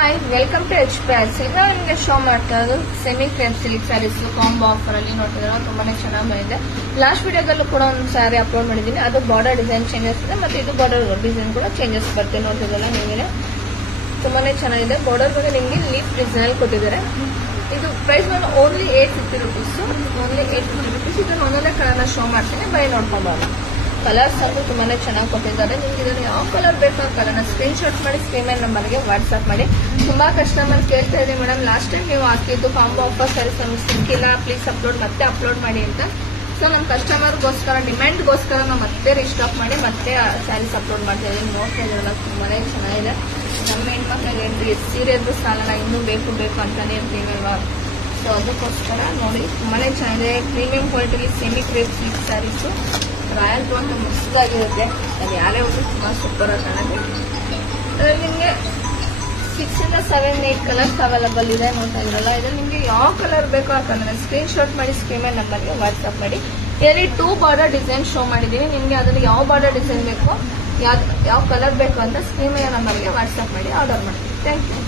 Hi welcome to H ಪ್ಯಾಸ್. ಈಗ ನಿಮಗೆ ಶೋ ಮಾಡ್ತಾ ಇರೋದು semi crepe silk sarees combo offer ಅಲ್ಲಿ ನೋಡ್ತಿದ್ರೆ ತುಂಬಾನೇ ಚೆನ್ನಾಗಿ ಬಂದಿದೆ. ಲಾಸ್ಟ್ ವಿಡಿಯೋದಲ್ಲೂ ಕೂಡ ಒಂದು ಸ್ಯಾರಿ ಅಪ್ಲೋಡ್ ಮಾಡಿದ್ದೀನಿ. ಅದು ಬಾರ್ಡರ್ ಡಿಸೈನ್ ಚೇಂಜಸ್ ಇದೆ ಮತ್ತೆ ಇದು ಬಾರ್ಡರ್ ಡಿಸೈನ್ ಕೂಡ ಚೇಂಜಸ್ ಬರ್ತದೆ. ನೋಡ್ತಿದ್ದಲ್ಲ ನಿಮಗೆ ತುಂಬಾನೇ ಚೆನ್ನಾಗಿದೆ. ಬಾರ್ಡರ್ ಬಗ್ಗೆ ನಿಮಗೆ ಲೀಫ್ ಡಿಸೈನ್ ಕೊಟ್ಟಿದ್ದಾರೆ. ಇದು ಪ್ರೈಸ್ ಬಂದು ಓನ್ಲಿ 850 rupees. Only 850 rupees. ಇದನ್ನು ಒಂದೊಂದೇ ಕಲರ್ನ ಶೋ ಮಾಡ್ತೀನಿ, ಬೈ ನೋಡ್ಕೊಬಾರ್ದು. ಕಲರ್ಸ್ ಅಂತೂ ತುಂಬಾನೇ ಚೆನ್ನಾಗಿ ಕೊಟ್ಟಿದ್ದಾರೆ. ನಿಮ್ಗೆ ಇದನ್ನು ಯಾವ ಕಲರ್ ಬೇಕೋ ಆ ಕಲರ್ನ ಸ್ಕ್ರೀನ್ ಶಾಟ್ ಮಾಡಿ ಸ್ಕ್ರೀನ್ ನಂಬರ್ಗೆ ವಾಟ್ಸ್ಆಪ್ ಮಾಡಿ. ತುಂಬಾ ಕಸ್ಟಮರ್ ಕೇಳ್ತಾ ಇದೆ, ಮೇಡಮ್ ಲಾಸ್ಟ್ ಟೈಮ್ ನೀವು ಹಾಕಿದ್ದು ಕಾಂಬೋ ಆಫರ್ ಸ್ಯಾರೀಸ್ ನಮ್ಗೆ ಸಿಕ್ಕಿಲ್ಲ, ಪ್ಲೀಸ್ ಮತ್ತೆ ಅಪ್ಲೋಡ್ ಮಾಡಿ ಅಂತ. ಸೊ ನಮ್ಮ ಕಸ್ಟಮರ್ಗೋಸ್ಕರ ಡಿಮ್ಯಾಂಡ್ಗೋಸ್ಕರ ನಾವು ಮತ್ತೆ ರಿಸ್ಟಾಕ್ ಮಾಡಿ ಮತ್ತೆ ಸ್ಯಾರೀಸ್ ಅಪ್ಲೋಡ್ ಮಾಡ್ತಾ ಇದ್ದೀವಿ. ನೋಡ್ತಾ ಇದ್ದೀರಲ್ಲ ತುಂಬಾನೇ ಚೆನ್ನಾಗಿದೆ. ನಮ್ಮ ಹೆಣ್ಮಕ್ಳಿಗೆ ಏನ್ರಿ ಸೀರೆದು ಸಾಲನ ಇನ್ನೂ ಬೇಕು ಅಂತಾನೆ ಇರ್ತೀವಲ್ವಾ. ಸೊ ಅದಕ್ಕೋಸ್ಕರ ನೋಡಿ ತುಂಬಾನೇ ಚೆನ್ನಾಗಿದೆ. ಪ್ರೀಮಿಯಂ ಕ್ವಾಲಿಟಿಲಿ semi crepe silk saris royal ಟು ಅಂತ ಮಸ್ತಾಗಿರುತ್ತೆ. ಅದು ಯಾರೇ ಹೋಗಿ ತುಂಬ ಸೂಪರ್ ಆಗಿ ಕಾಣುತ್ತೆ. ಅದರಲ್ಲಿ ನಿಮಗೆ 6 ಇಂದ 7, 8 ಕಲರ್ಸ್ ಅವೈಲಬಲ್ ಇದೆ. ನೋಡ್ತಾ ಇದ್ರಲ್ಲ, ಇದರಲ್ಲಿ ನಿಮಗೆ ಯಾವ ಕಲರ್ ಬೇಕೋ ಆ ಕಲರ್ ಸ್ಕ್ರೀನ್ ಶಾಟ್ ಮಾಡಿ ಸ್ಕ್ರೀನ್ ನಂಬರ್ಗೆ ವಾಟ್ಸ್ಆಪ್ ಮಾಡಿ. ಇದರಲ್ಲಿ 2 ಬಾರ್ಡರ್ ಡಿಸೈನ್ ಶೋ ಮಾಡಿದ್ದೀನಿ. ನಿಮಗೆ ಅದರಲ್ಲಿ ಯಾವ ಬಾರ್ಡರ್ ಡಿಸೈನ್ ಬೇಕೋ ಯಾವ ಕಲರ್ ಬೇಕು ಅಂತ ಸ್ಕ್ರೀನ್ ನಂಬರ್ಗೆ ವಾಟ್ಸ್ಆಪ್ ಮಾಡಿ ಆರ್ಡರ್ ಮಾಡ್ತೀನಿ. Thank you.